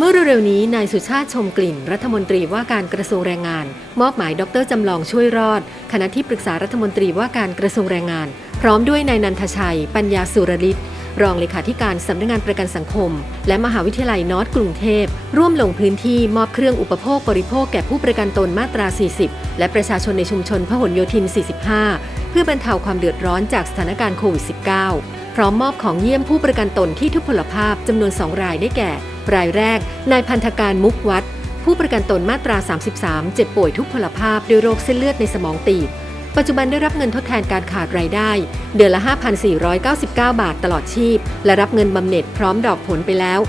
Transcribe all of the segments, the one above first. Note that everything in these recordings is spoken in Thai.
เมื่อเร็วๆนี้นายสุชาติชมกลิ่น รัฐมนตรีว่าการกระทรวงแรงงาน มอบหมายดรจำลองช่วยรอด คณะที่ปรึกษารัฐมนตรีว่าการกระทรวงแรงงาน พร้อมด้วยนายนันทชัย ปัญญาสุรลิตรองเลขาธิการสำนักงานประกันสังคม และมหาวิทยาลัยนอร์ทกรุงเทพ ร่วมลงพื้นที่มอบเครื่องอุปโภคบริโภคแก่ผู้ประกันตนมาตรา 40 และประชาชนในชุมชนพหลโยธิน 45 เพื่อบรรเทาความเดือดร้อนจากสถานการณ์โควิด -19 พร้อมมอบของเยี่ยมผู้ประกันตนที่ทุพพลภาพจำนวน 2 รายได้แก่ รายแรก นายพันธการมุกวัด ผู้ประกันตนมาตรา 33 เจ็บป่วยทุพพลภาพด้วยโรคเส้นเลือดในสมองตีบ ปัจจุบันได้รับเงินทดแทนการขาดรายได้ เดือนละ 5,499 บาทตลอดชีพ และรับเงินบำเหน็จพร้อมดอกผลไปแล้ว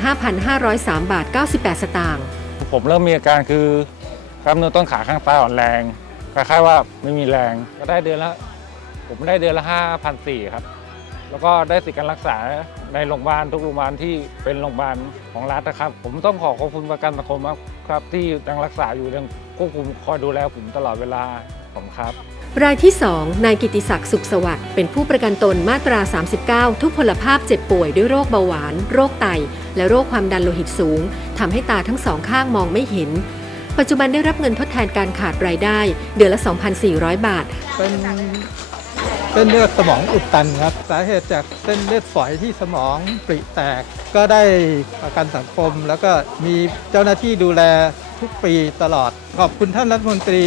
95,503 บาท 98 สตางค์ ผมเริ่มมีอาการคือกล้ามเนื้อต้นขาข้างซ้ายอ่อนแรง คล้ายๆว่าไม่มีแรง ก็ได้เดือนละ ผมได้เดือนละ5,400ครับ แล้วก็ได้สิทธิการรักษาในโรงพยาบาลทุกโรงพยาบาลที่เป็นโรงพยาบาลของรัฐนะครับ ผมต้องขอขอบคุณประกันสังคมมากครับที่ยังรักษาอยู่ยังควบคุมคอยดูแลผมตลอดเวลาผมครับ รายที่ 2 นายกิติศักดิ์สุขสวัสดิ์เป็นผู้ประกันตนมาตรา 39 ทุกพลภาพเจ็บป่วยด้วยโรคเบาหวาน โรคไต และโรคความดันโลหิตสูงทำให้ตาทั้งสองข้างมองไม่เห็นปัจจุบันได้รับเงินทดแทนการขาดรายได้ เดือนละ 2,400 บาท เป็น เส้นเลือดสมองอุดตันครับ สาเหตุจากเส้นเลือดฝอยที่สมองปริแตก ก็ได้ประกันสังคม แล้วก็มีเจ้าหน้าที่ดูแลทุกปีตลอด ขอบคุณท่านรัฐมนตรี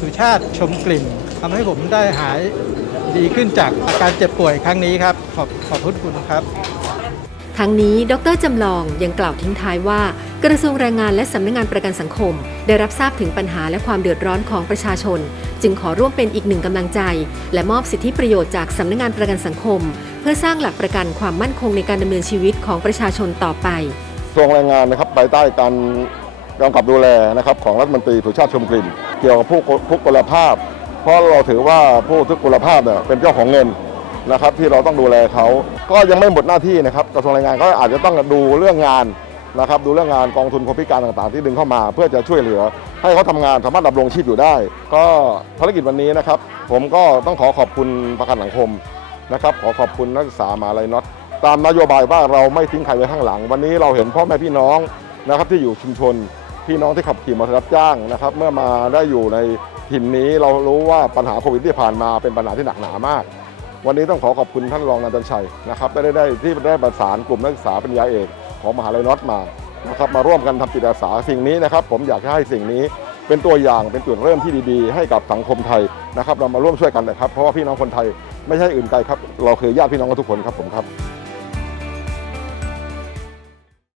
สุชาติชมกลิ่นทำให้ผมได้หายดีขึ้นจากอาการเจ็บป่วยครั้งนี้ครับ ขอบขอบพระคุณครับ ทั้งนี้ ดรจำลองยังกล่าวทิ้งท้ายว่า กระทรวงแรงงานและสำนักงานประกันสังคม ได้รับทราบถึงปัญหาและความเดือดร้อนของประชาชน จึงขอร่วมเป็นอีกหนึ่งกำลังใจ และมอบสิทธิประโยชน์จากสำนักงานประกันสังคม เพื่อสร้างหลักประกันความมั่นคงในการดำเนินชีวิตของประชาชนต่อไปกระทรวงแรงงานนะครับภายใต้การกำกับดูแลนะครับของรัฐมนตรีสุชาติชมกลิ่น เกี่ยวกับผู้ทุกพลภาพ เพราะเราถือว่าผู้ทุกพลภาพเนี่ยเป็นเจ้าของเงิน นะครับที่เราต้องดูแลเขาก็ยังไม่หมดหน้าที่นะครับกระทรวงแรงงานก็อาจจะต้องดูเรื่องงานนะครับดูเรื่องงานกองทุนคนพิการต่างๆ ที่ดึงเข้ามา เพื่อจะช่วยเหลือ ให้เขาทำงานสามารถดำรงชีพอยู่ได้ ก็ภารกิจวันนี้นะครับ ผมก็ต้องขอขอบคุณประกันสังคมนะครับขอขอบคุณนักศึกษามาลัยน็อตตามนโยบายว่าเราไม่ทิ้งใครไว้ข้างหลัง วันนี้เราเห็นพ่อแม่พี่น้องนะครับที่อยู่ชุมชน พี่น้องที่ขับขี่มอเตอร์รับจ้างนะครับ เมื่อมาได้อยู่ในถิ่นนี้เรารู้ว่าปัญหาโควิดที่ผ่านมาเป็นปัญหาที่หนักหนามาก วันนี้ต้องขอขอบคุณท่านรองนันทชัยนะครับได้ได้ได้ที่ได้ประสานกลุ่มนักศึกษาปัญญาเอกของมหาลัยน็อตมานะครับมาร่วมกันทำจิตอาสาสิ่งนี้นะครับ ผมอยากให้สิ่งนี้เป็นตัวอย่างเป็นจุดเริ่มที่ดีๆ ให้กับสังคมไทยนะครับ เรามาร่วมช่วยกันนะครับ เพราะว่าพี่น้องคนไทยไม่ใช่อื่นไกลครับ เราคือญาติพี่น้องกันทุกคนครับผมครับ